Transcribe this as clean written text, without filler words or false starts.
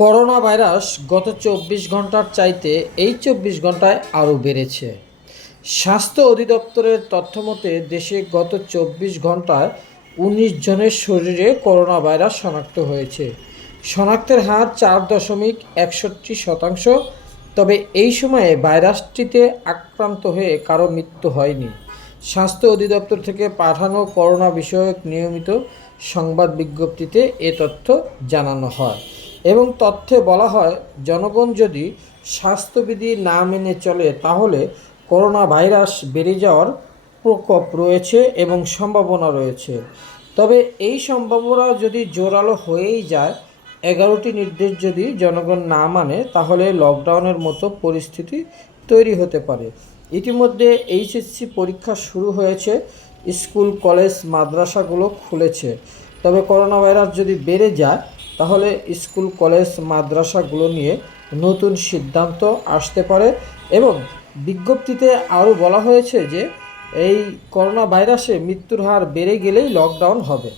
Corona virus গত 24 ঘন্টার চাইতে এই 24 ঘন্টায় আরও বেড়েছে। স্বাস্থ্য অধিদপ্তরের তথ্যমতে দেশে গত 24 ঘন্টায় 19 জনের শরীরে করোনা ভাইরাস শনাক্ত হয়েছে। শনাক্তের হার 4.61%। তবে এই সময়ে ভাইরাসটিতে আক্রান্ত হয়ে কারো মৃত্যু হয়নি। স্বাস্থ্য অধিদপ্তর থেকে পাঠানো করোনা বিষয়ক নিয়মিত সংবাদ বিজ্ঞপ্তিতে এ তথ্য জানানো হয় এবং তথ্যে বলা হয়, জনগণ যদি স্বাস্থ্যবিধি না মেনে চলে তাহলে করোনা ভাইরাস বেড়ে যাওয়ার প্রকোপ রয়েছে এবং সম্ভাবনা রয়েছে। তবে এই সম্ভাবনা যদি জোরালো হয়েই যায়, 11টি নির্দেশ যদি জনগণ না মানে তাহলে লকডাউনের মতো পরিস্থিতি তৈরি হতে পারে। ইতিমধ্যে এইচএসসি পরীক্ষা শুরু হয়েছে, স্কুল কলেজ মাদ্রাসাগুলো খুলেছে। তবে করোনা ভাইরাস যদি বেড়ে যায় তাহলে স্কুল কলেজ মাদ্রাসাগুলো নিয়ে নতুন সিদ্ধান্ত আসতে পারে এবং বিজ্ঞপ্তিতে আরও বলা হয়েছে যে এই করোনা ভাইরাসে মৃত্যুর হার বেড়ে গেলেই লকডাউন হবে।